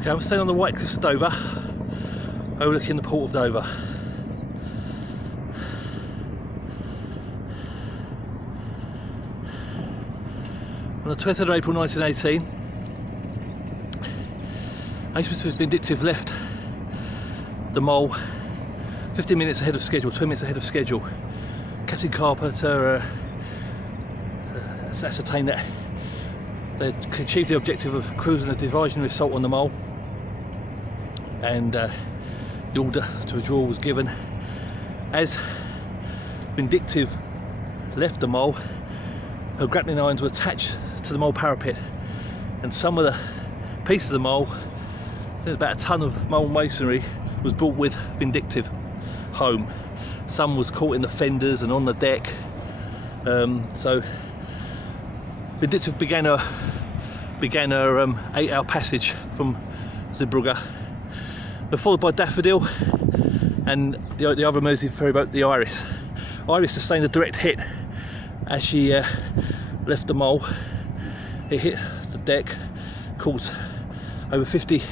Okay, I'm staying on the White Cliffs of Dover, overlooking the Port of Dover. On the 20th of April 1918, HMS Vindictive left the Mole 15 minutes ahead of schedule, 20 minutes ahead of schedule. Captain Carpenter ascertained that they achieved the objective of cruising a diversionary assault on the Mole, and the order to withdraw was given. As Vindictive left the Mole, her grappling irons were attached to the Mole parapet, and some of the pieces of the Mole, about a ton of Mole masonry, was brought with Vindictive home. Some was caught in the fenders and on the deck. So Vindictive began her 8-hour passage from Zeebrugge, followed by Daffodil and the other emergency ferry boat, the Iris. Iris sustained a direct hit as she left the Mole. It hit the deck, caused over 50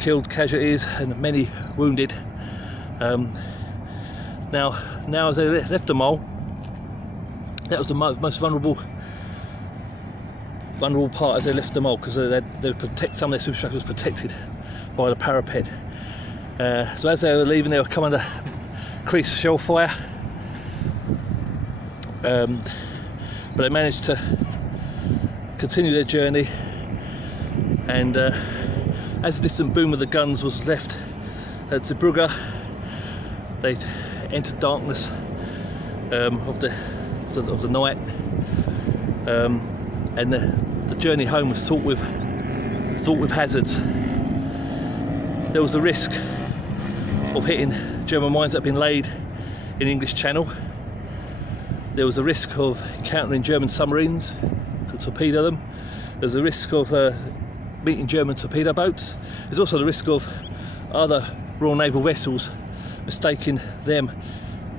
killed casualties and many wounded. Now as they left the Mole, that was the most vulnerable part as they left the Mole, because some of their superstructure was protected by the parapet. So as they were leaving, they were coming under increased shell fire, but they managed to continue their journey, and as the distant boom of the guns was left at Zeebrugge, they entered darkness of the night, and the journey home was fraught with hazards. There was a risk of hitting German mines that had been laid in the English Channel. There was a risk of encountering German submarines, could torpedo them. There was a risk of meeting German torpedo boats. There's also the risk of other Royal Naval vessels mistaking them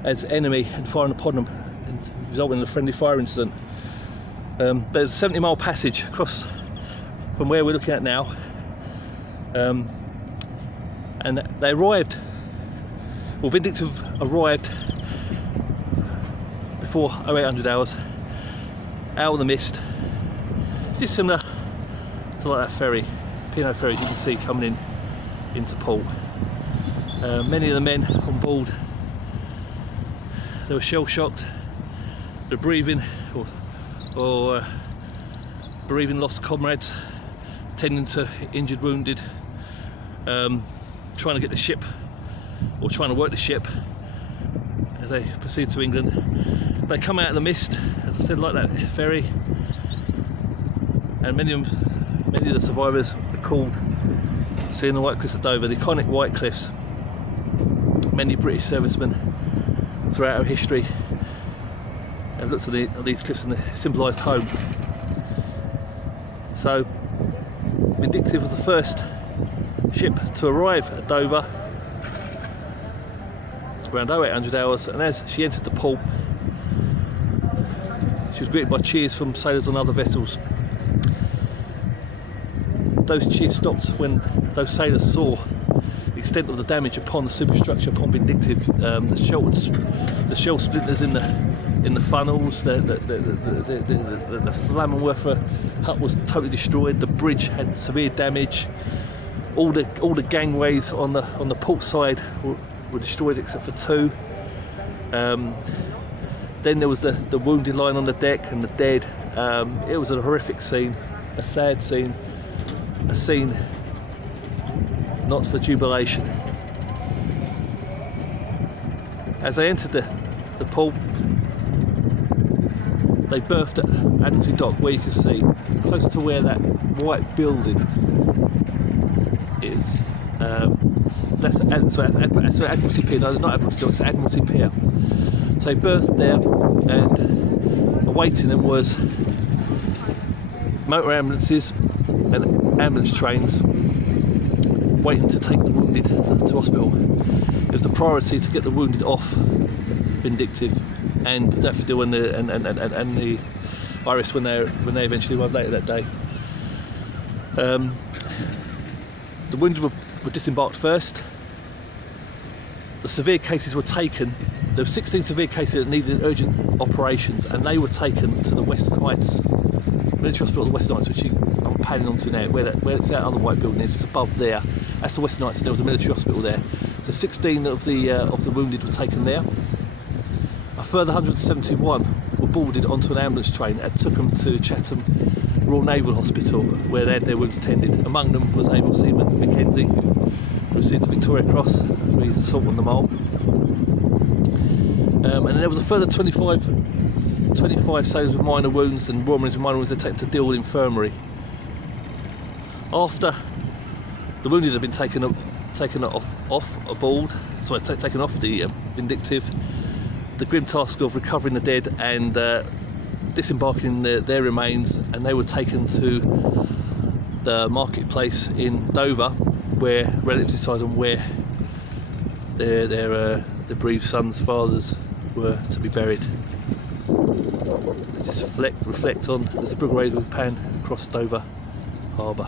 as enemy and firing upon them, and resulting in a friendly fire incident. But it was a 70-mile passage across from where we're looking at now, and they arrived, well, Vindictive arrived before 0800 hours, out of the mist. It's just similar to like that ferry, P&O ferries you can see coming into port. Many of the men on board, they were shell shocked, they're breathing or bereaving lost comrades, tending to injured, wounded, trying to get the ship, or trying to work the ship as they proceed to England. They come out of the mist, as I said, like that ferry, and many of the survivors recalled seeing the White Cliffs of Dover, the iconic White Cliffs. Many British servicemen throughout our history have looked at these cliffs and they symbolised home. So Vindictive was the first ship to arrive at Dover around 0800 hours, and as she entered the port, she was greeted by cheers from sailors on other vessels. Those cheers stopped when those sailors saw the extent of the damage upon the superstructure, upon Vindictive. The shell splinters in the funnels, the Flammenwerfer hut was totally destroyed. The bridge had severe damage. All the gangways on the port side were destroyed except for two. Then there was the wounded lying on the deck and the dead. It was a horrific scene, a sad scene, a scene not for jubilation. As they entered the port, they berthed at Admiralty Dock, where you can see, close to where that white building is. That's Admiralty Pier, no, not Admiralty Dock, it's Admiralty Pier. So they berthed there, and awaiting them was motor ambulances and ambulance trains waiting to take the wounded to hospital. It was the priority to get the wounded off Vindictive and Daffodil and the Iris when they eventually arrived later that day. The wounded were disembarked first. The severe cases were taken. There were 16 severe cases that needed urgent operations, and they were taken to the Western Heights Military Hospital, the Western Heights, which I'm panning onto now, where it's that other white building is, it's above there. That's the Western Heights, and there was a military hospital there. So 16 of the wounded were taken there. A further 171 were boarded onto an ambulance train and took them to Chatham Royal Naval Hospital, where they had their wounds tended. Among them was Able Seaman Mackenzie, who received the Victoria Cross for his assault on the mole. And then there was a further 25 sailors with minor wounds and Royal Marines with minor wounds they taken to Deal Infirmary. After the wounded had been taken off the Vindictive, the grim task of recovering the dead and disembarking their remains, and they were taken to the marketplace in Dover, where relatives decided on where their bereaved sons' fathers were to be buried. Let's just reflect on the Zeebrugge Raid with pan across Dover Harbour.